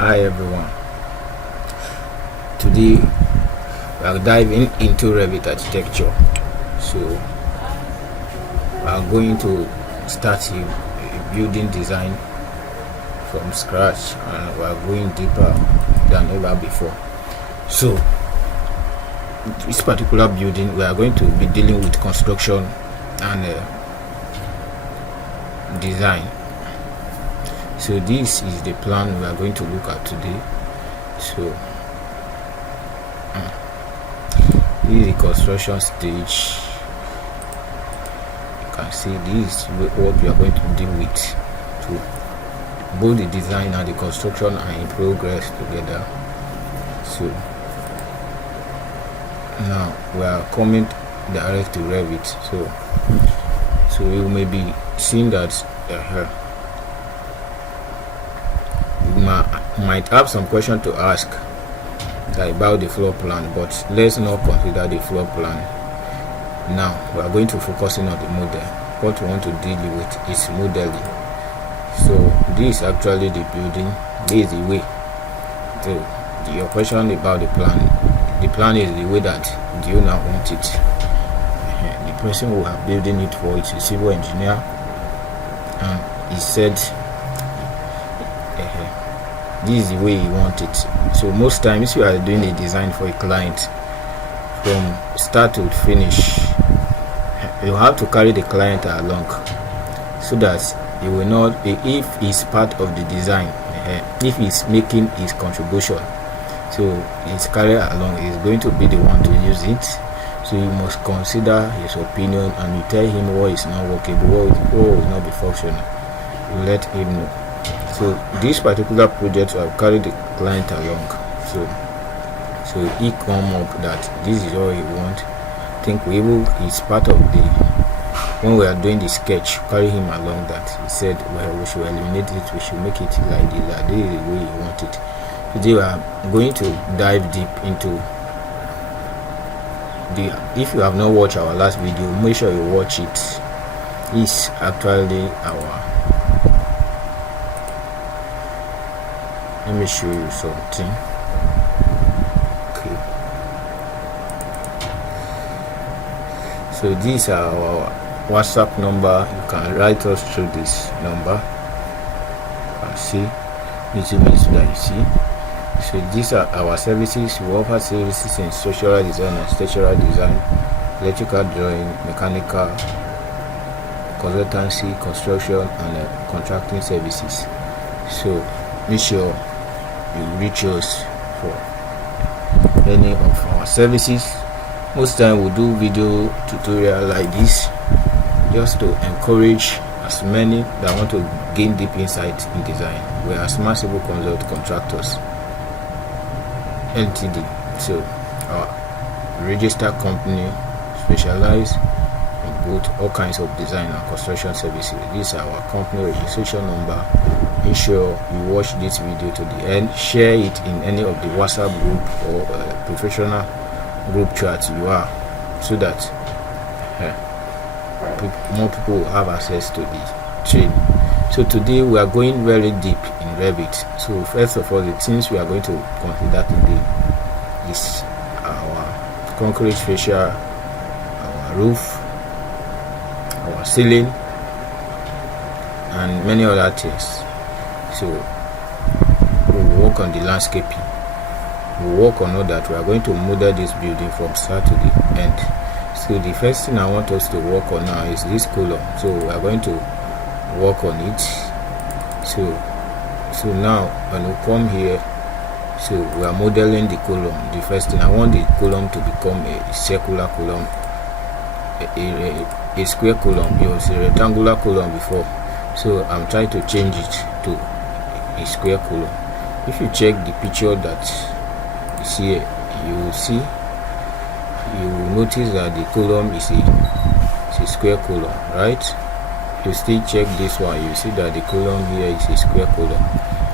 Hi everyone. Today we are diving into REVIT architecture. So we are going to start a building design from scratch, and we are going deeper than ever before. So this particular building, we are going to be dealing with construction and design. So this is the plan we are going to look at today. So this is the construction stage. You can see this is what we are going to deal with. So both the design and the construction are in progress together. So now we are coming direct to REVIT. So you may be seeing that you might have some question to ask about the floor plan, but let's not consider the floor plan now. We are going to focus on the model. What we want to deal with is modeling. So this is actually the building. This is the way. So your question about the plan is the way that the owner wants it. The person who are building it for is a civil engineer, and he said this is the way you want it. So most times you are doing a design for a client from start to finish, you have to carry the client along, so that he will not, if he's part of the design, if he's making his contribution, so he's carried along, he's going to be the one to use it. So you must consider his opinion, and you tell him what is not workable, what will not be functional. You let him know. So this particular project will carry the client along. So he come up that this is all he want. I think we will, it's part of the, when we are doing the sketch, carry him along that he said, well, we should eliminate it, we should make it like this, that this is the way you want it. Today we are going to dive deep into the, if you have not watched our last video, make sure you watch it. It's actually our, let me show you something. Okay, so these are our WhatsApp number. You can write us through this number. You can see little bit so that you see. So these are our services. We offer services in structural design and structural design, electrical drawing, mechanical, consultancy, construction, and contracting services. So make sure you reach us for any of our services. Most time we do video tutorial like this just to encourage as many that want to gain deep insight in design. We are Smart Civil Consult Contractors Ltd. So our registered company specialized in both all kinds of design and construction services. This is our company registration number. Make sure you watch this video to the end. Share it in any of the WhatsApp group or professional group chat you are, so that more people will have access to the training. So today we are going very deep in REVIT. So first of all, the things we are going to consider today is our concrete fascia, our roof, our ceiling, and many other things. So we'll work on the landscaping. We'll work on all that. We are going to model this building from start to the end. So the first thing I want us to work on now is this column. So we are going to work on it. So now when we come here, so we are modeling the column. The first thing, I want the column to become a circular column, a square column. It was a rectangular column before, so I'm trying to change it to a square column. If you check the picture that you see here, you will notice that the column is a square column, right? You still check this one, you see that the column here is a square column.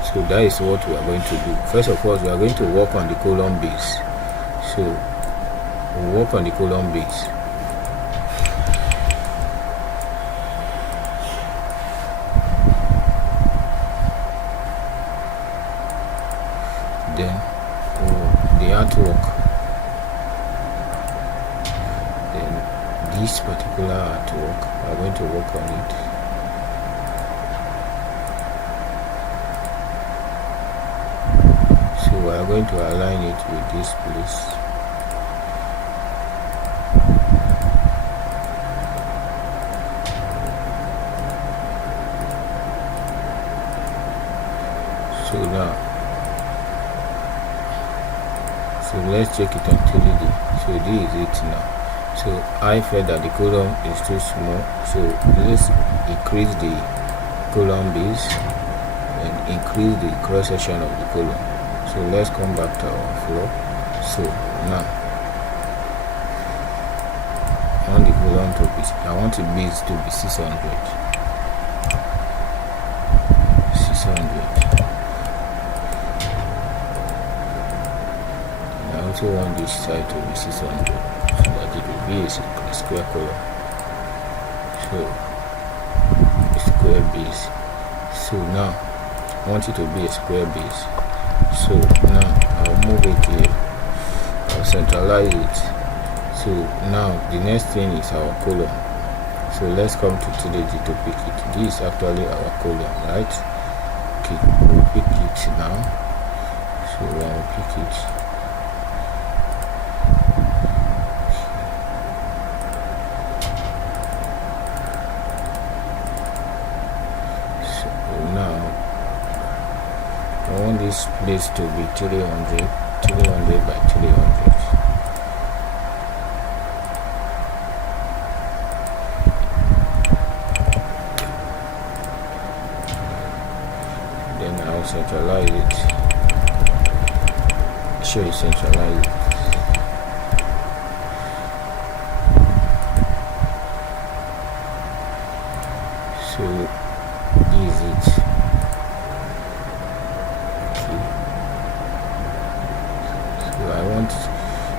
So that is what we are going to do. First of all, we are going to work on the column base. So we'll work on the column base. artwork. Then this particular artwork, we are going to work on it. So we are going to align it with this place. So now, so let's check it on 3D. So this is it now. So I felt that the column is too small, so let's increase the column base and increase the cross section of the column. So let's come back to our floor. So now I want the column to be, I want the base to be 600. I also want this side to be 600 so that it will be a square column. So a square base. So now I want it to be a square base. So now I'll move it here. I'll centralize it. So now the next thing is our column. So let's come to 3D to pick it. This is actually our column, right? Okay, we'll pick it now. So when we pick it, I want this place to be 300 by 300. Then I'll centralize it. Show you centralize it. So this is it. I want,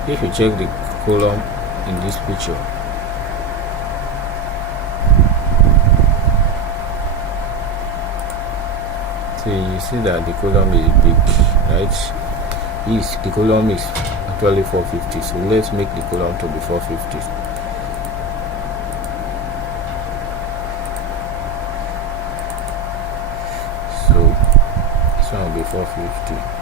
if you check the column in this picture, so you see that the column is big, right? The column is actually 450, so let's make the column to be 450. So this one will be 450.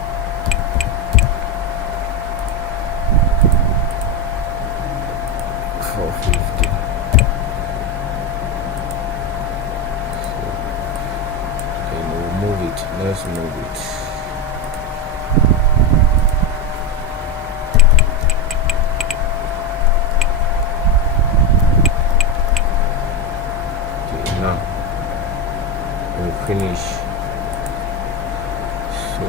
Move it. Let's move it. Okay, now we'll finish. So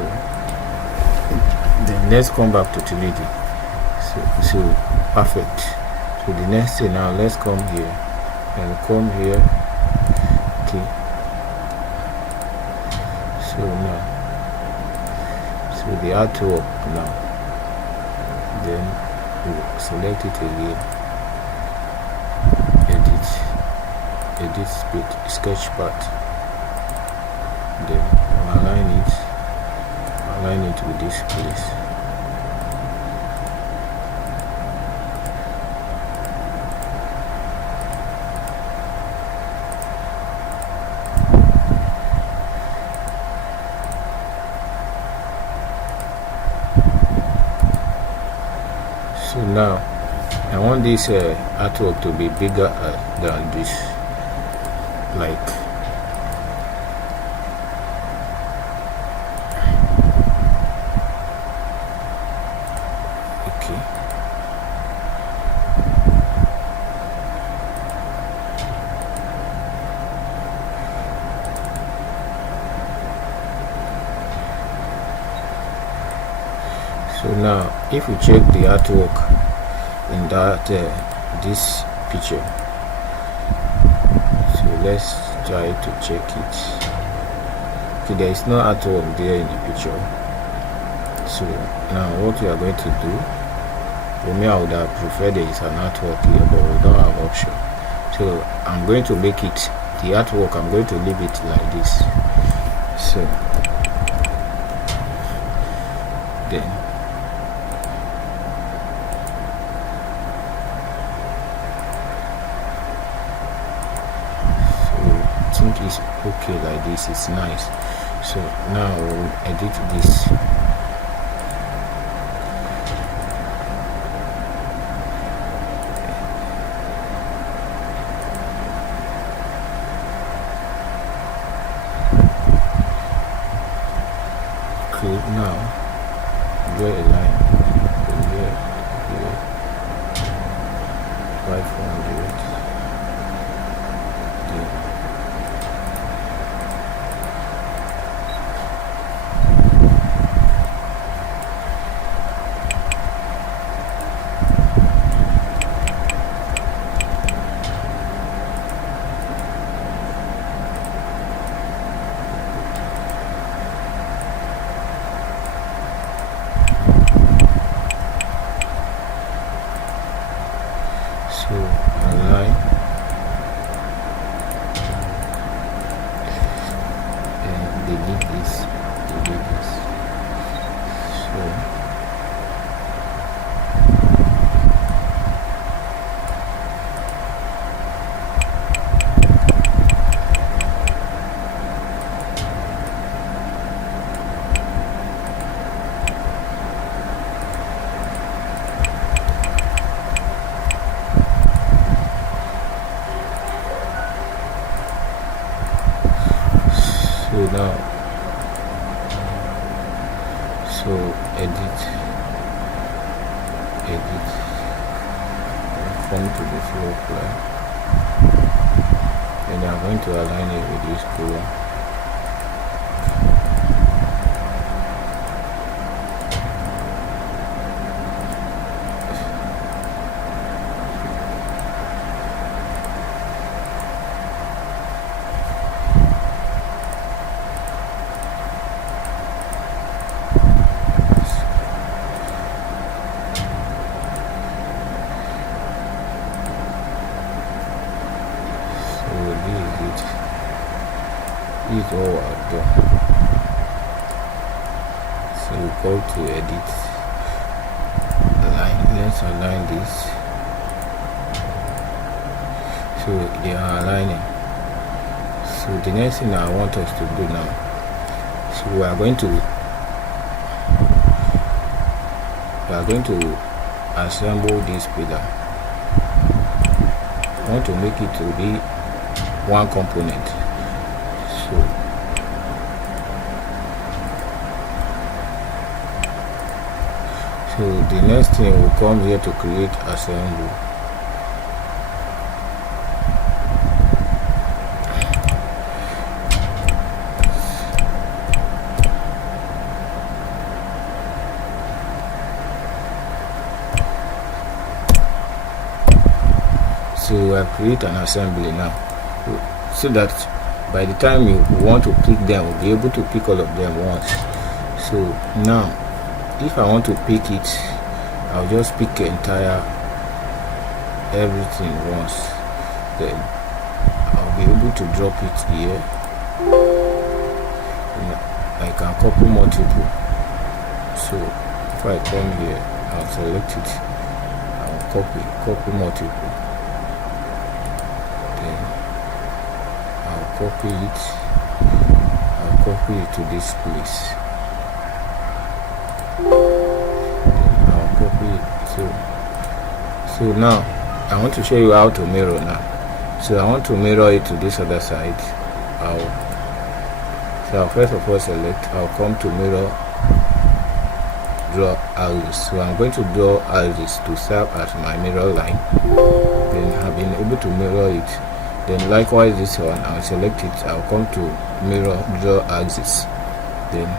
then let's come back to 3D. So perfect. So the next thing now, let's come here and come here. Okay. So now, so the artwork now, then we'll select it again, edit sketch part, then align it with this place. So now I want this artwork to be bigger than this, like okay. So now if we check the artwork in that this picture, so let's try to check it. Okay, there is no artwork there in the picture. So now what we are going to do, for me I would have preferred there is an artwork here, but we don't have option. So I'm going to make it, the artwork, I'm going to leave it like this. So then okay like this. It's nice. So now we'll edit this. Okay, now draw a line from here to here, 500. So align and delete this. So now, so edit, conform to the floor plan, and I'm going to align it with this color. This is all I've done. So we go to edit, align. Let's align this. So they are aligning. So the next thing I want us to do now, so we are going to assemble this pillar. I want to make it to be one component. So the next thing will come here to create assembly. So I create an assembly now, so that by the time you want to pick them, we'll be able to pick all of them once. So now, if I want to pick it, I'll just pick entire everything once. Then I'll be able to drop it here. I can copy multiple. So if I come here, I'll select it. I'll copy multiple. Then I'll copy it to this place. I'll copy it. So now I want to show you how to mirror now. So I want to mirror it to this other side. I'll first of all select, I'll come to mirror, draw axis. So I'm going to draw axis to serve as my mirror line. Then I've been able to mirror it. Then likewise this one, I'll select it, I'll come to mirror, draw axis. Then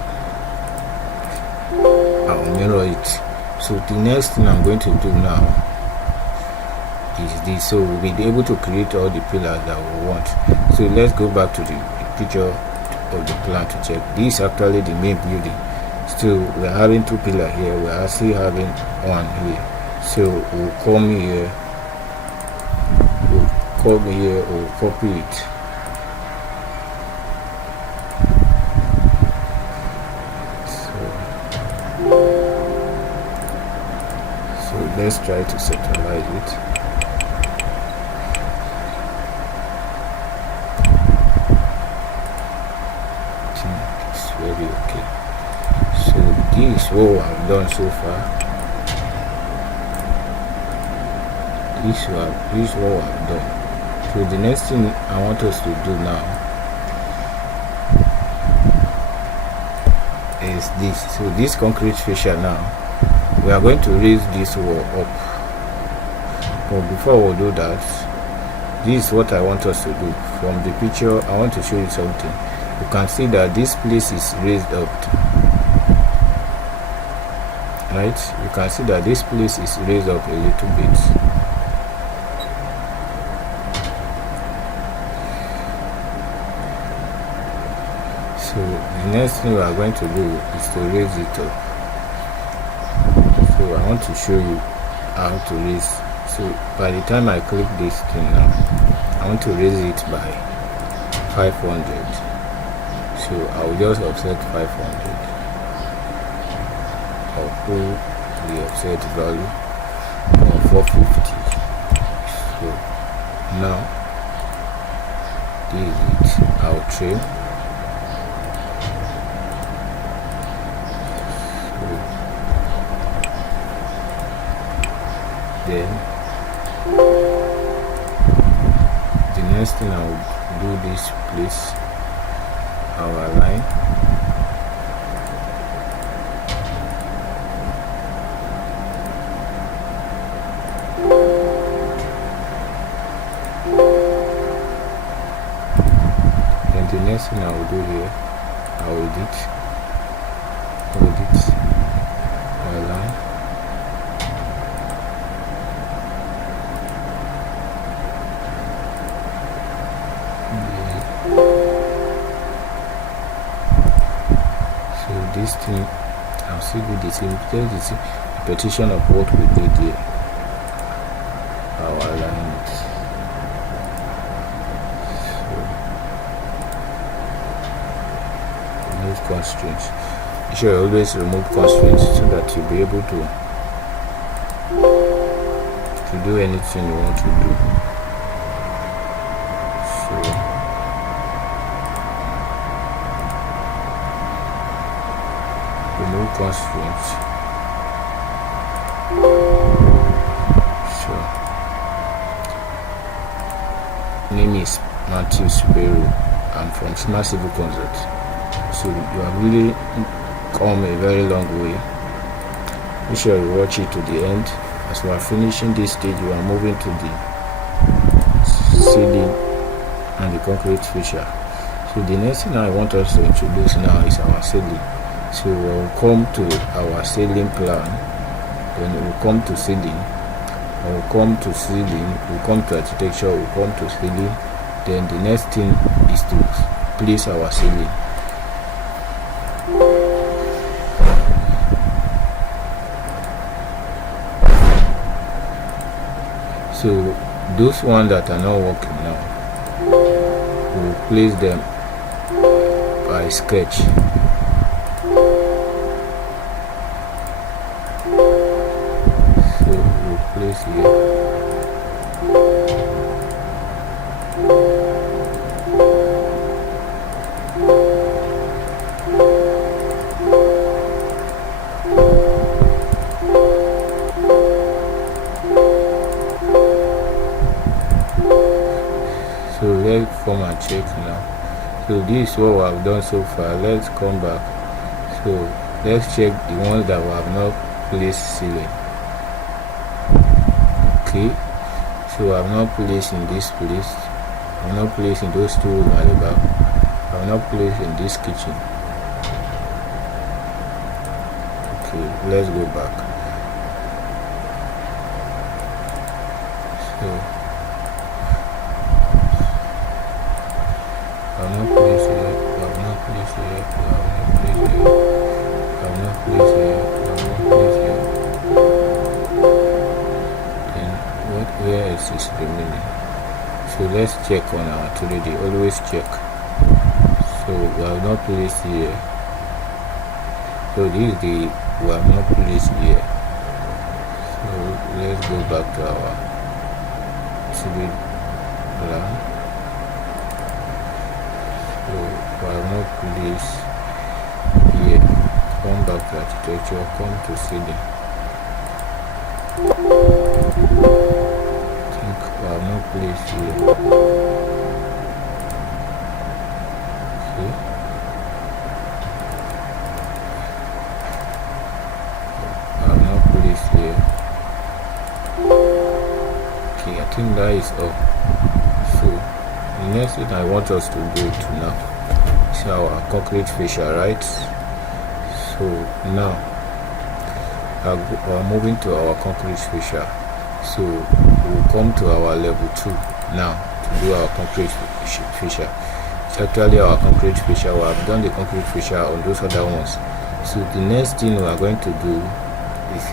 I'll mirror it. So the next thing I'm going to do now is this. So we'll be able to create all the pillars that we want. So let's go back to the picture of the plan to check. This is actually the main building. Still, we're having two pillars here. We're actually having one here. So we'll come here. We'll copy it. So let's try to centralize it. everything is very okay. So this is what I've done so far. This is what I've done. So the next thing I want us to do now is this. So this concrete fascia, now we are going to raise this wall up, but before we do that, this is what I want us to do. From the picture, I want to show you something. You can see that this place is raised up, right? You can see that this place is raised up a little bit. So the next thing we are going to do is to raise it up. So I want to show you how to raise. So by the time I click this thing now, I want to raise it by 500. So I will just offset 500. I'll put the offset value of 450. So now this is it. I'll trim. Then the next thing I will do this place, our line. Then the next thing I will do here, I will edit our line. So this thing, I'll still do the same, just the same repetition of what we did here. Our alignment. So remove constraints. You should always remove constraints so that you'll be able to do anything you want to do. Remove constraints. So name is Matthew Suberu. I'm from Smart Civil Consult. So you have really come a very long way. Be sure you watch it to the end. As we are finishing this stage, we are moving to the ceiling and the concrete fascia. So the next thing I want us to introduce now is our ceiling. So we'll come to our ceiling plan, then we'll come to ceiling, we'll come to ceiling, we'll come to architecture, we'll come to ceiling. Then the next thing is to place our ceiling. So those ones that are not working now, we'll place them by sketch. Place here. So let's come and check now. So this is what we have done so far. Let's come back. So let's check the ones that we have not placed ceiling. Okay, so I'm not placed in this place, I'm not placed in those two rooms at the back, I'm not placed in this kitchen. Okay, let's go back. So I'm not placed here, I'm not placed here, I'm not placed here, I'm not placed here, I'm not placed here. Where else is remaining? So let's check on our 3D. Always check. So we have not placed here. So this is the we have not placed here. So let's go back to our 3D plan. So have no place here. Come back to architecture, come to ceiling. I think we have no place here. Okay. I have no place here. Okay, I think that is all. So the next thing I want us to go to now is our concrete fascia, right? So now we're moving to our concrete fascia. So we'll come to our level 2 now to do our concrete fascia. It's actually our concrete fascia. We have done the concrete fascia on those other ones. So the next thing we are going to do is,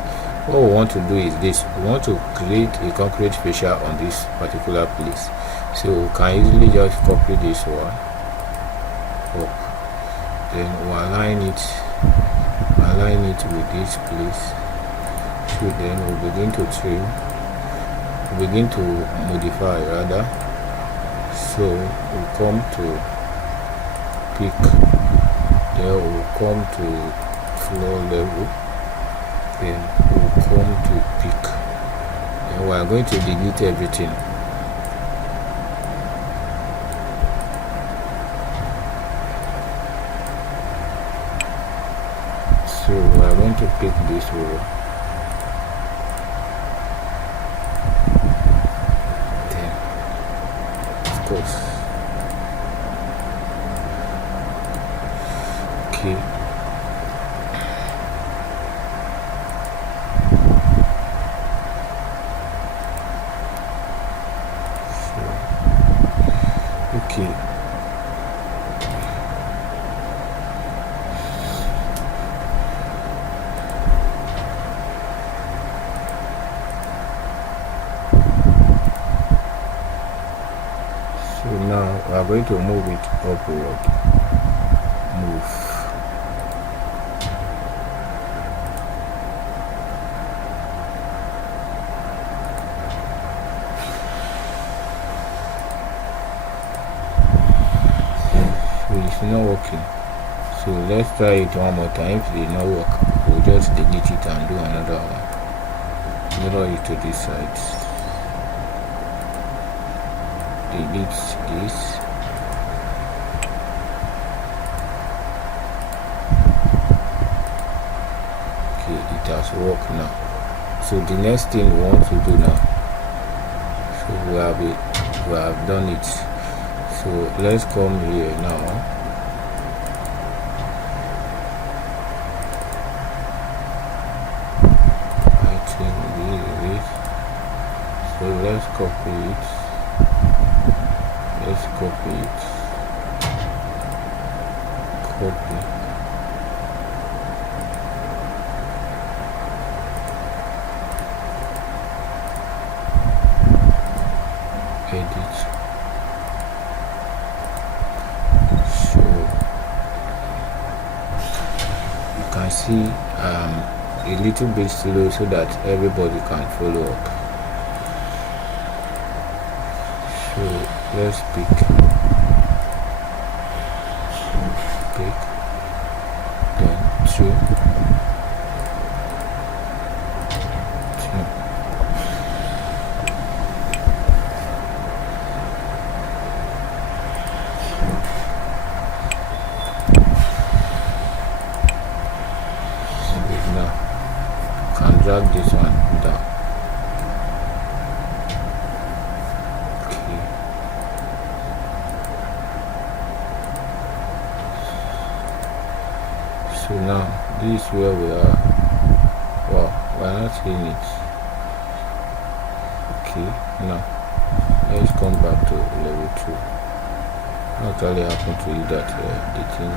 what we want to do is this: we want to create a concrete fascia on this particular place. So we can easily just copy this one up, then we'll align it with this place. So then we'll begin to trim, begin to modify rather. So we'll come to peak, then we'll come to floor level, then we'll come to peak, and we are going to delete everything. So we are going to pick this over. Then, of course, okay. Okay. So now we are going to move it upward. Move. It's not working, so let's try it one more time. If it did not work, we'll just delete it and do another one. Mirror it to this side, delete this, okay, it has worked now. So the next thing we want to do now, so we have done it. So let's come here now. So let's copy it. Copy. Edit. So you can see a little bit slow so that everybody can follow up. So let's pick, then two, so now can drag this one down. So now this is where we are. Wow, we're not seeing it. Okay, now let's come back to level 2. What actually happened to you that the thing,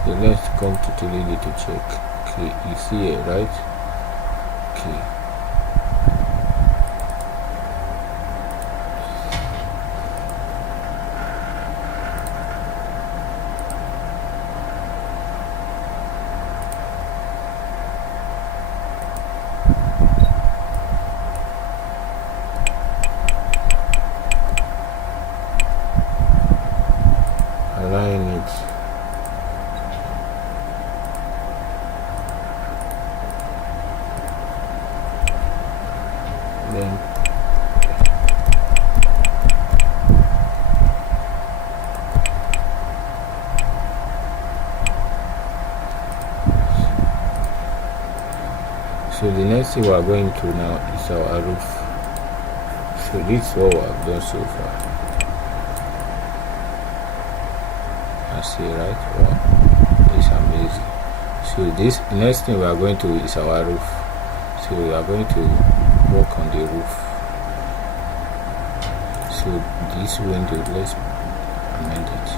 okay, let's come to 3D to check. Okay, you see it, right? Okay. Then so the next thing we are going to now is our roof. So this is what we have done so far. I see, right? Wow, it's amazing. So this next thing we are going to is our roof. So we are going to work on the roof. So this window, let's amend it.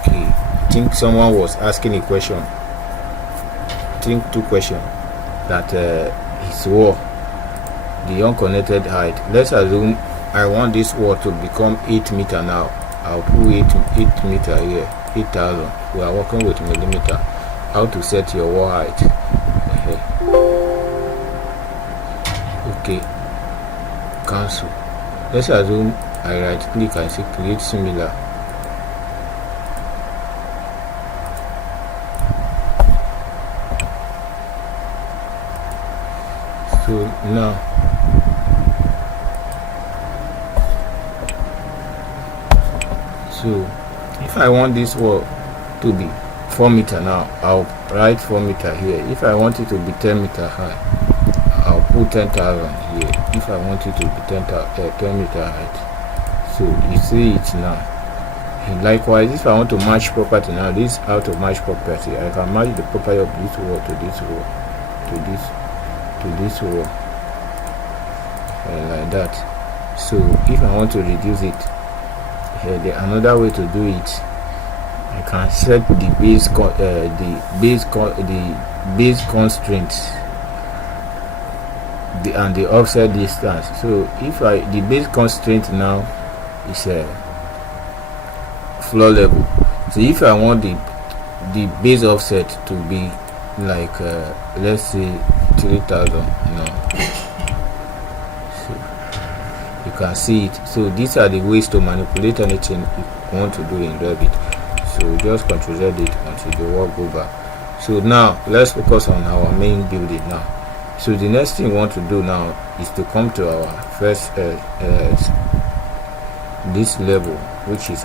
Okay, I think someone was asking a question. I think two questions. That his wall, the unconnected height. Let's assume I want this wall to become 8 meter now. I'll put 8 meter here, 8,000. We are working with millimeter. How to set your wall height? Okay, cancel. Let's assume I right click and say create similar. So now if I want this wall to be 4 meter now, I'll write 4 meter here. If I want it to be 10 meter high, I'll put 10,000 here. If I want it to be 10 meter height, so you see it now. And likewise, if I want to match property now, this is how to match property. I can match the property of this wall to this wall to this wall, like that. So if I want to reduce it, another way to do it, I can set the base constraints and the offset distance. So if the base constraint now is a floor level, so if I want the base offset to be like let's say 3,000 now, so you can see it. So these are the ways to manipulate anything you want to do in Revit. So just Ctrl Z it until the work over. So now let's focus on our main building now. So the next thing we want to do now is to come to our first this level, which is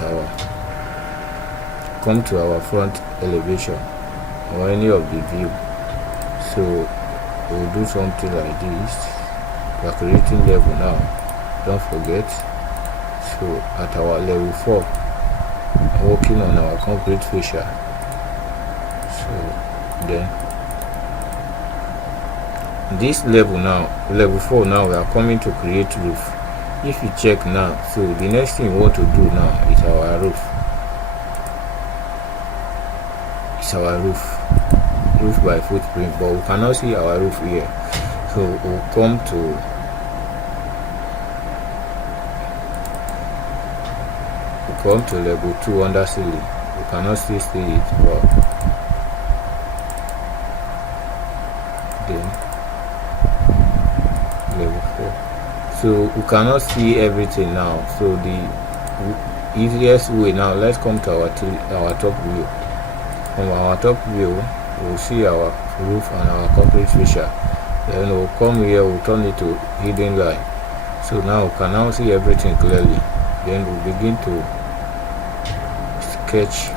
come to our front elevation or any of the view. So we'll do something like this. We are creating level now, don't forget. So at our level 4, working on our concrete fascia. So then this level now, level 4 now, we are coming to create roof. If you check now, so the next thing we want to do now is our roof. It's our roof by footprint, but we cannot see our roof here. So we'll come to level 2 under ceiling. We cannot still see it, but then level 4. So we cannot see everything now. So the easiest way now, let's come to our top view. From our top view, we'll see our roof and our concrete fascia. Then we'll come here, we'll turn it to hidden line. So now we can now see everything clearly. Then we'll begin to sketch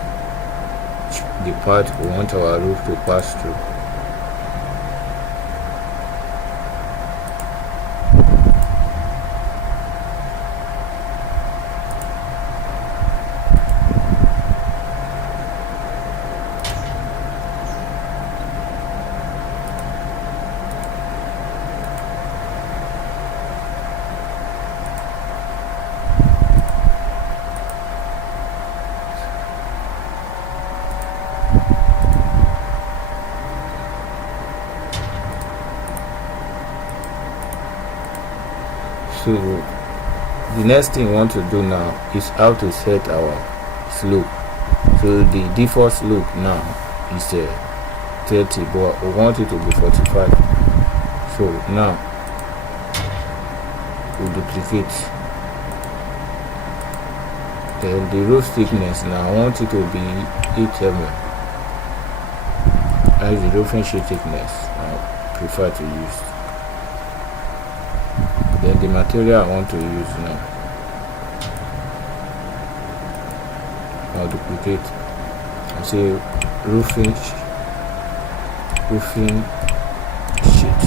the part we want our roof to pass through. So the next thing we want to do now is how to set our slope. So the default slope now is 30, but we want it to be 45. So now we duplicate Then the roof thickness, now I want it to be 8 mm. As the roofing sheet thickness I prefer to use. Then the material I want to use now, I'll duplicate and say roofing sheet.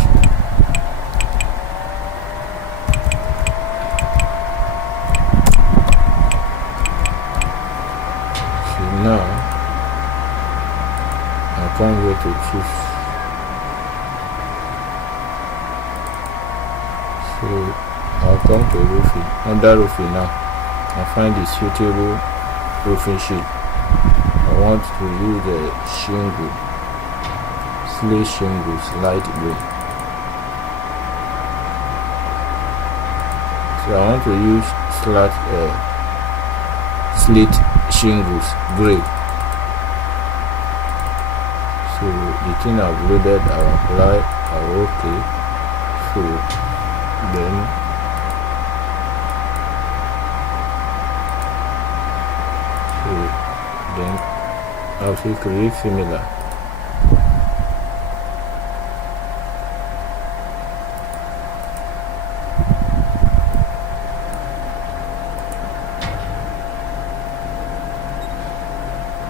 So now I'll come here to choose. So I'll come to roofing. Under roofing now, I'll find the suitable roofing sheet. I want to use the shingle, slate shingles, light green. So I want to use slate shingles, gray. So the thing I've loaded, I'll apply, I'll OK. So then I'll say create similar.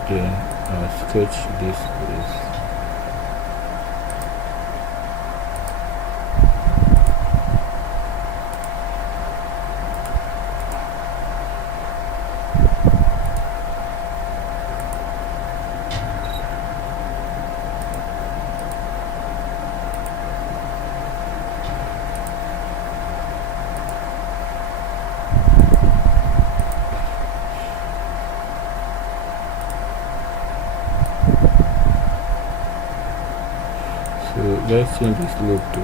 Then I'll sketch this place. So let's change this loop to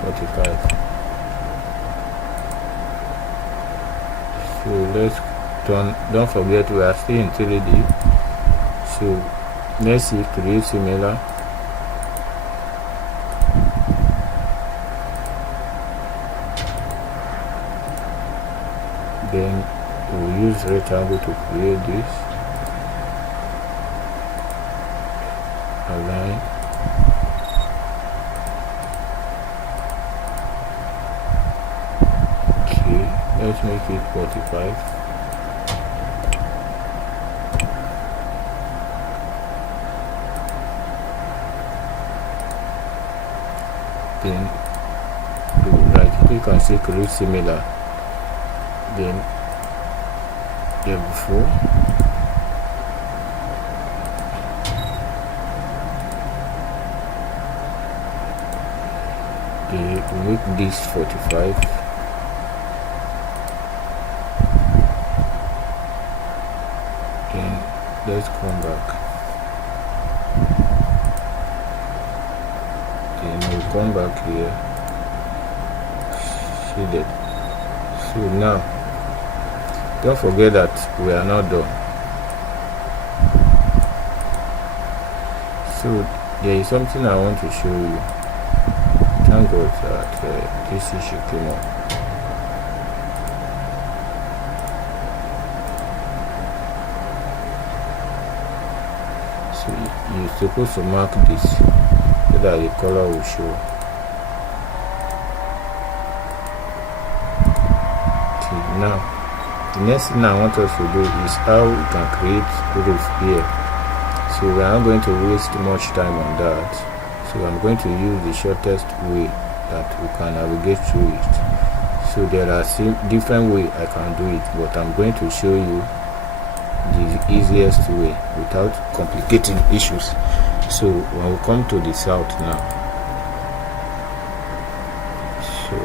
45. So don't forget we are still in 3D. So let's see, create similar. Then we'll use rectangle to create this. Align. Let's make it 45. Then do right click and say create similar. Then level 4. Then we make this 45. Let's come back. Then we'll come back here. See that. So now, don't forget that we are not done. So there is something I want to show you. Thank God that this issue came up. You're supposed to mark this so that the color will show. Okay, now the next thing I want us to do is how we can create roof here. So we are not going to waste much time on that. So I'm going to use the shortest way that we can navigate through it. So there are different ways I can do it, but I'm going to show you the easiest way without complicating issues. So when we come to the south now, so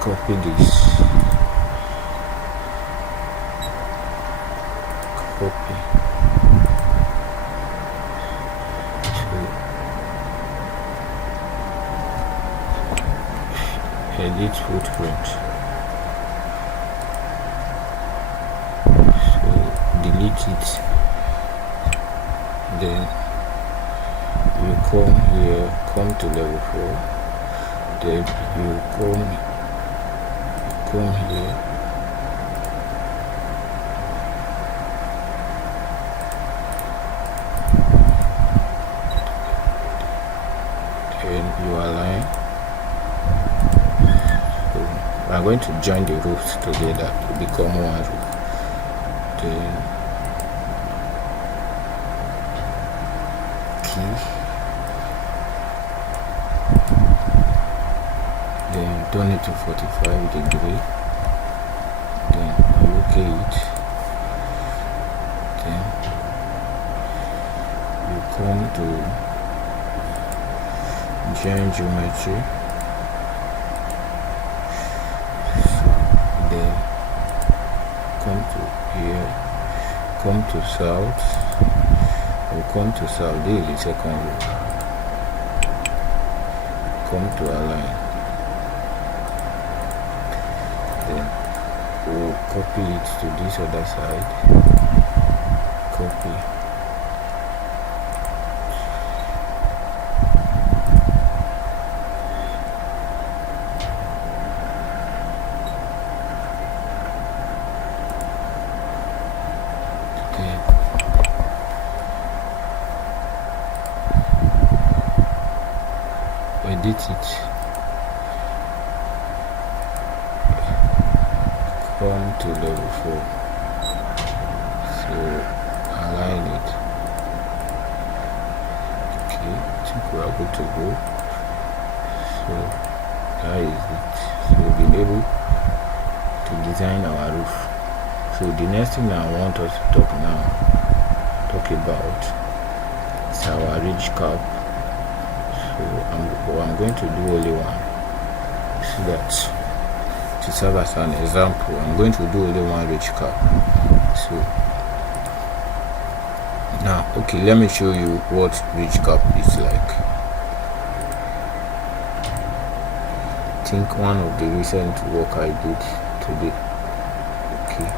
copy this, copy, so edit footprint. Delete it. Then you come here, come to level 4. Then you come come here, then you align. So we are going to join the roofs together to become one roof. Then key, then turn it to 45 degree, then locate, then you come to join geometry, then come to here, come to south, or come to south. This is the second row. Come to align, then we'll copy it to this other side, copy, edit it, come to level 4, so align it. Okay, I think we are good to go. So that is it. So we've been able to design our roof. So the next thing I want us to talk about is our ridge cap. So I'm going to do only one, so that to serve as an example, I'm going to do only one ridge cap. So now, okay, let me show you what ridge cap is like. I think one of the recent work I did today. Okay,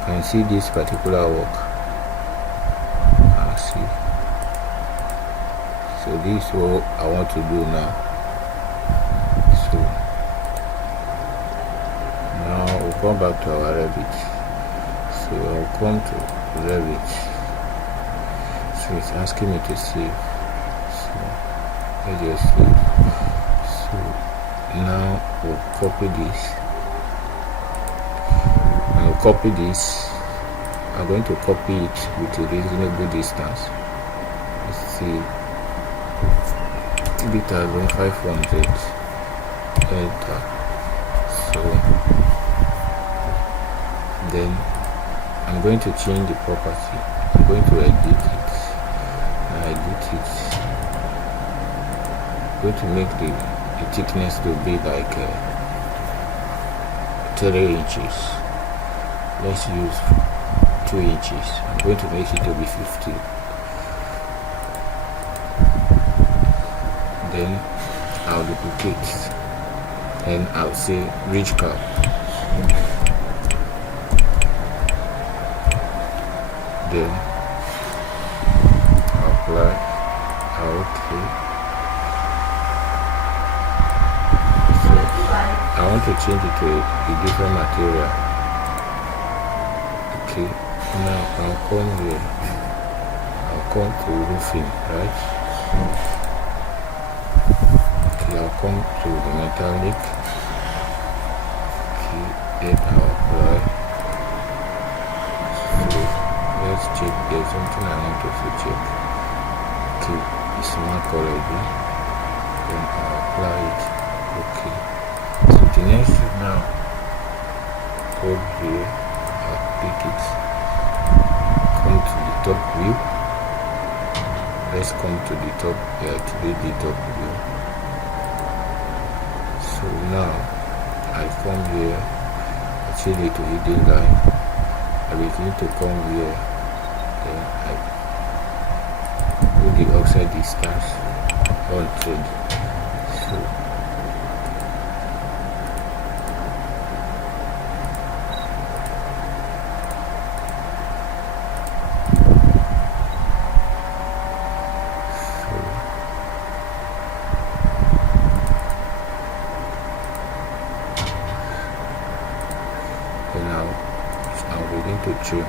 you can see this particular work. See. So this is what I want to do now. So now we'll come back to our Revit. So I'll come to Revit. So it's asking me to save. So I just save. So now we'll copy this. I'll copy this. I'm going to copy it with a reasonable distance. Let's see. 3,500. Enter. So then I'm going to change the property. I'm going to edit it. Edit it. I'm going to make the thickness to be like 3 inches. Let's use 2 inches. I'm going to make it to be 50. Then I'll duplicate and I'll say ridge cap. Then apply. Okay. So I want to change it to a different material. Okay. Now I'll come here. I'll come to roofing, right? I'll come to the metallic. Okay, then I'll apply. So let's check. There's something I want us to check. Okay, it's marked already. Then I'll apply it. Okay. So the next thing now, go here. I'll pick it. Come to the top view. Let's come to the top. Activate the top view. So now I come here, I change it to hidden line. I begin to come here, then I put the offset distance on trade. So to trim.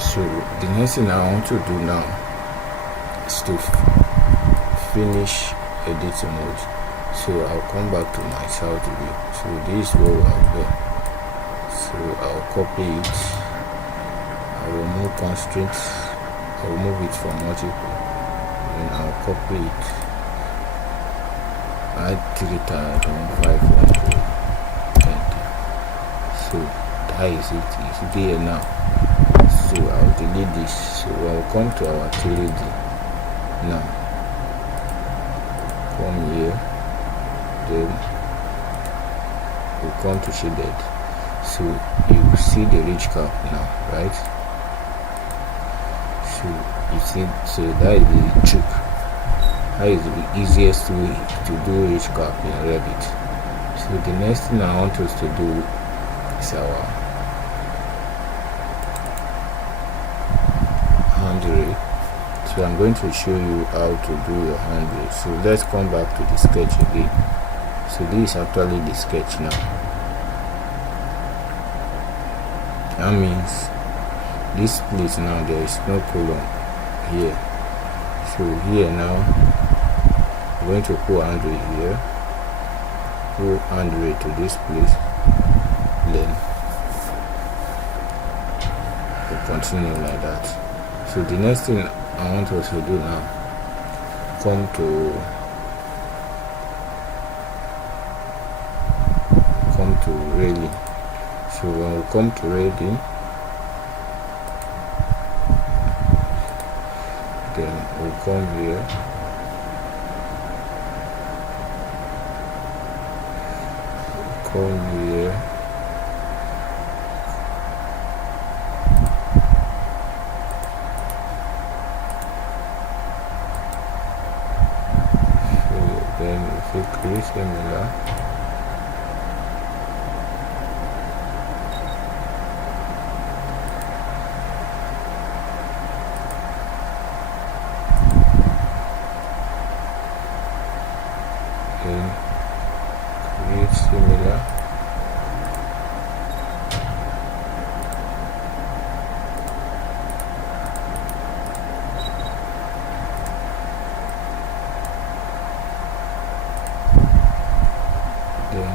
So the next thing I want to do now is to finish editing mode. So I'll come back to my side view. So this is what I've done. So I'll copy it, I'll remove constraints, I'll remove it from multiple, and I'll copy it, add 3,500, enter. So that is it, it's there now. So I'll delete this. So I'll come to our 3D now, come here, then we'll come to shaded. So you see the ridge cap now, right? So you see, so that is the trick. That is the easiest way to do ridge cap in Revit. So the next thing I want us to do is our hand ray. So I'm going to show you how to do your hand ray. So let's come back to the sketch again. So this is actually the sketch now. That means this place now there is no column here. So here now I'm going to put hand ray here, put hand ray to this place, then we'll continue like that. So the next thing I want us to do now, come to railing. So when we come to railing, then we'll come here, so then if you create similar, then create similar, then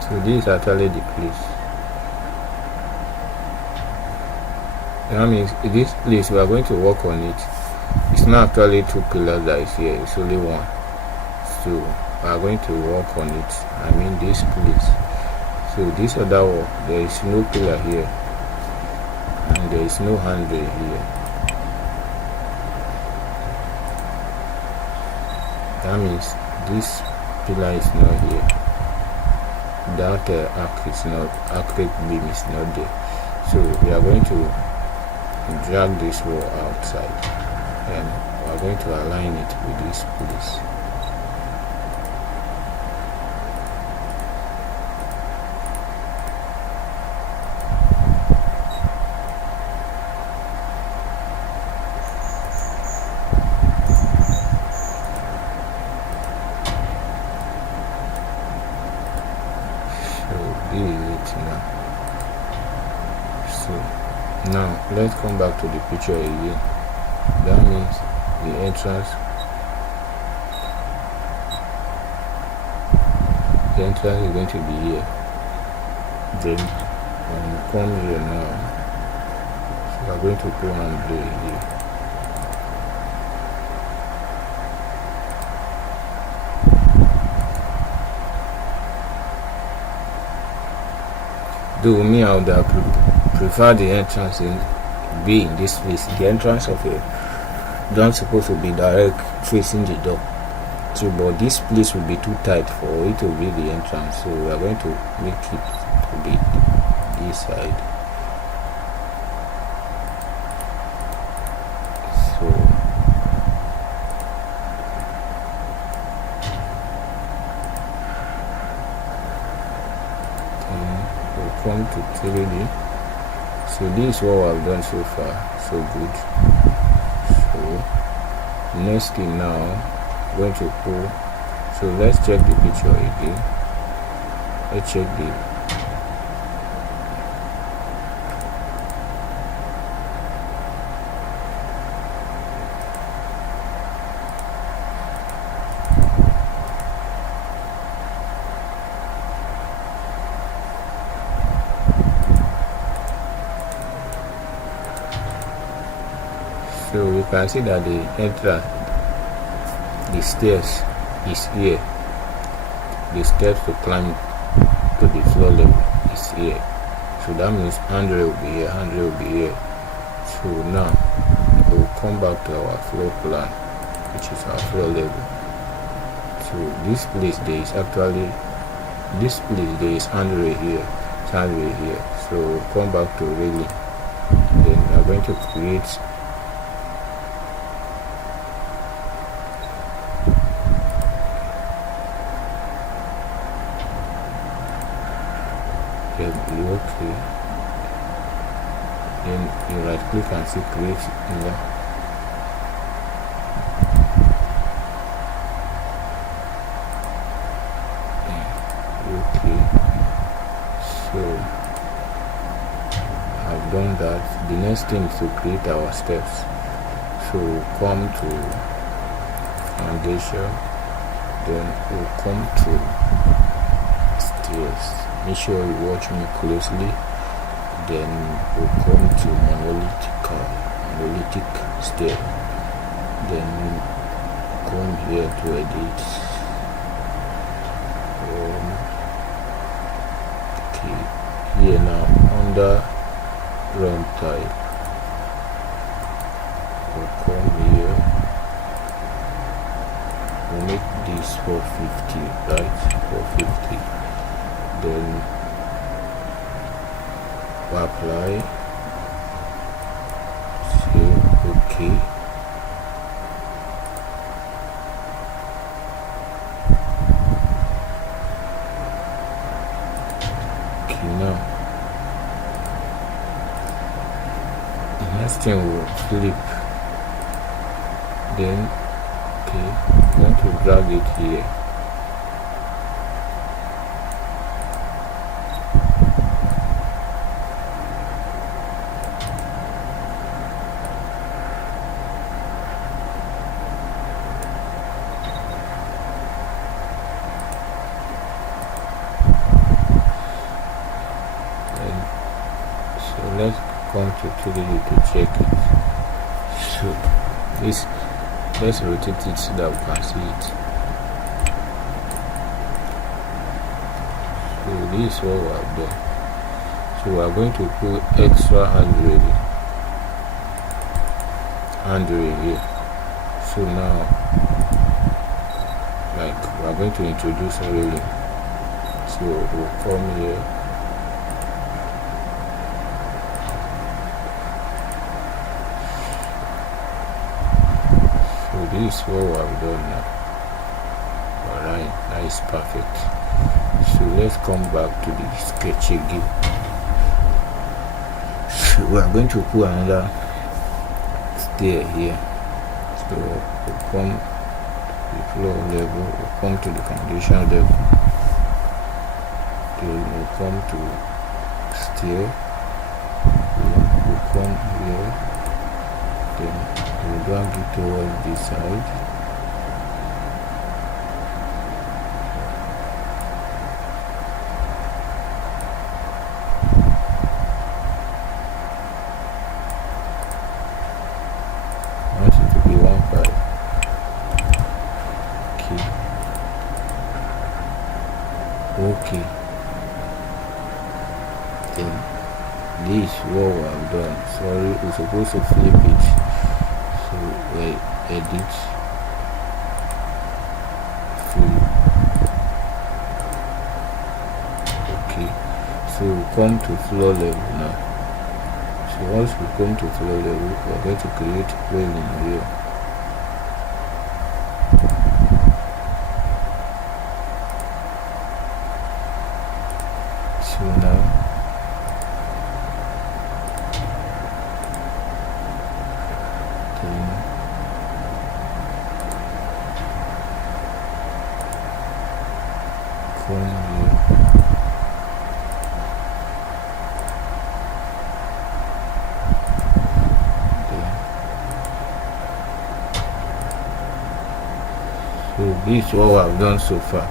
so this is actually the place. That means in this place we are going to work on it. It's not actually two pillars that is here, it's only one. So we are going to work on it. I mean this place. So this other wall, there is no pillar here, and there is no handrail here. That means this pillar is not here. That arc is not, arcade beam is not there. So we are going to drag this wall outside, and we are going to align it with this place. So this is it now. So now let's come back to the picture again. That means the entrance is going to be here. Then when you come here now, so we are going to put handrail here. Though me, I would have prefer the entrance in be in this place. The entrance of a door supposed to be direct facing the door. So but this place will be too tight for it to be the entrance. So we are going to make it to be this side. come to 3D. So this is what I've done so far. So good. So next thing now, I'm going to pull. So let's check the picture again. Let's check the so you can see that the entrance, the stairs is here. The steps to climb to the floor level is here. So that means 100 will be here, 100 will be here. So now we'll come back to our floor plan, which is our floor level. So this place there is actually, this place there is 100 here, 100 here. So we'll come back to railing. Then we're going to create okay. Then you right click and see create here. Okay, so I've done that. The next thing is to create our steps. So come to foundation, then we'll come to stairs. Make sure you watch me closely. Then we'll come to monolithic stair. Then come here to edit. Okay, here now under run type, we'll come here. We'll make this 450, right? 450. Then apply, say okay. Okay, now the next thing will flip. Then okay, I'm going to drag it here. Let's come to 3D to check it. So this, let's rotate it so that we can see it. So this is what we have done. So we are going to put extra handrail here. So now, like, we are going to introduce a railing. So we'll come here. This is what we have done now. Alright, that is perfect. So let's come back to the sketch again. So we are going to put another stair here. So we'll come to the floor level, we'll come to the foundation level, then we'll come to stair, we'll come here, then we'll drag it towards this side. I want it to be 1.5. Okay. Then this is what we have done. Sorry, we're supposed to flip it. So we edit, flip. Okay, so we come to floor level now. So once we come to floor level, we are going to create railing here. So now open here. So this is what we have done so far.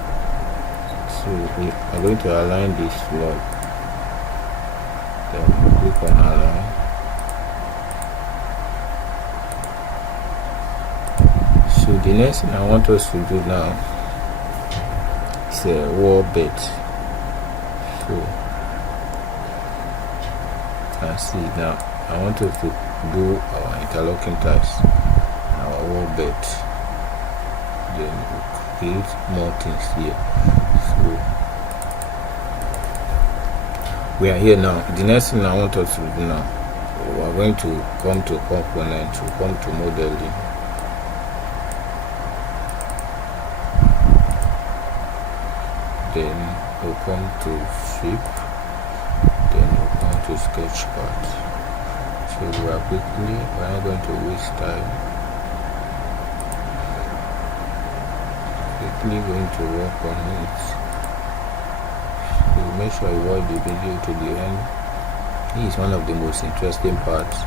So we are going to align this log. Then click on align. So the next thing I want us to do now is a wall bed. So you can see now I want us to do our interlocking ties, our wall bed. Then we'll create more things here. So we are here now. The next thing I want us to do now, we are going to come to component, to come to modeling. Then we'll come to shape. Then we'll come to sketch part. So we are not going to waste time. Quickly going to work on it. So make sure you watch the video to the end. This is one of the most interesting parts.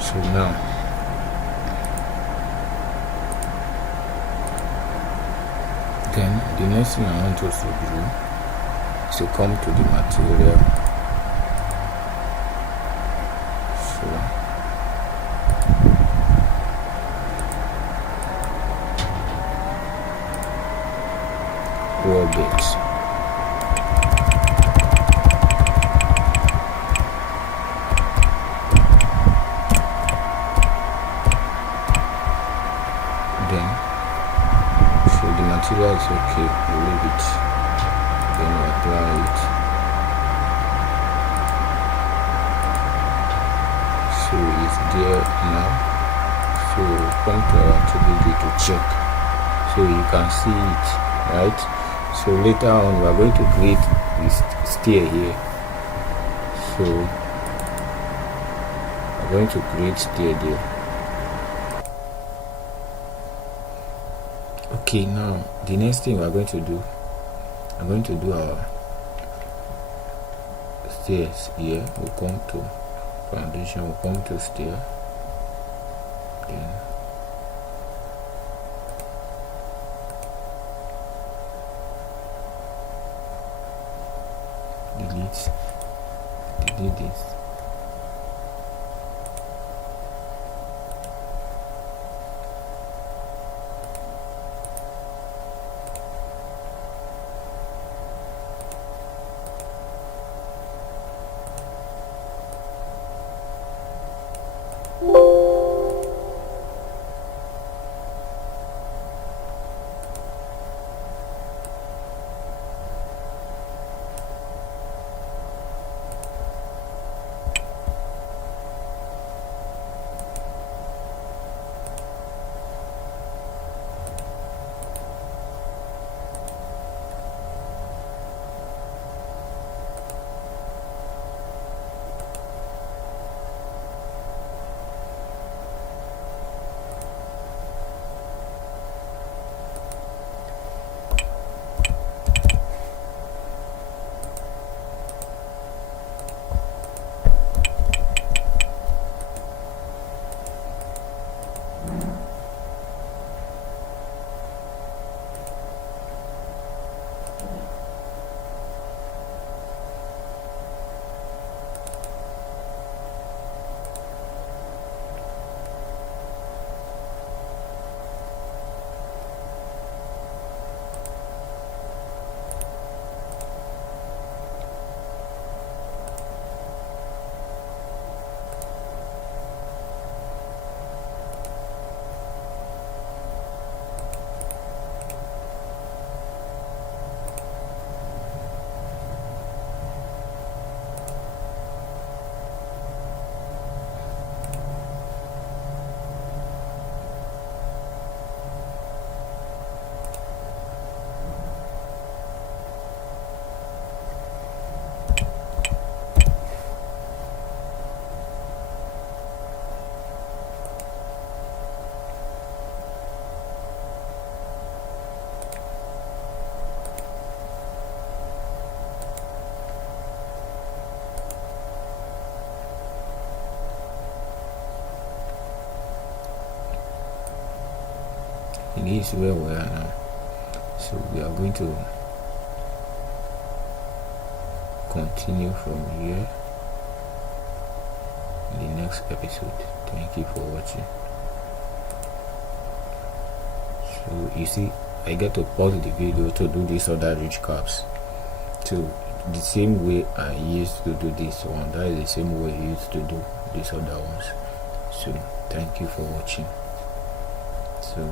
So now then the next thing I want us to do is to come to the material. So wall bits. Material is okay, we leave it, then we apply it. So it's there now. So come to our 2D to check, so you can see it, right? So later on we are going to create this stair here. So we're going to create stair there. Okay, now the next thing we're going to do, I'm going to do our stairs here. We'll come to foundation, we'll come to stair, then delete this. this is where we are now. So we are going to continue from here in the next episode. Thank you for watching. So you see, I get to pause the video to do these other ridge caps. So the same way I used to do this one, that is the same way I used to do these other ones. So thank you for watching. So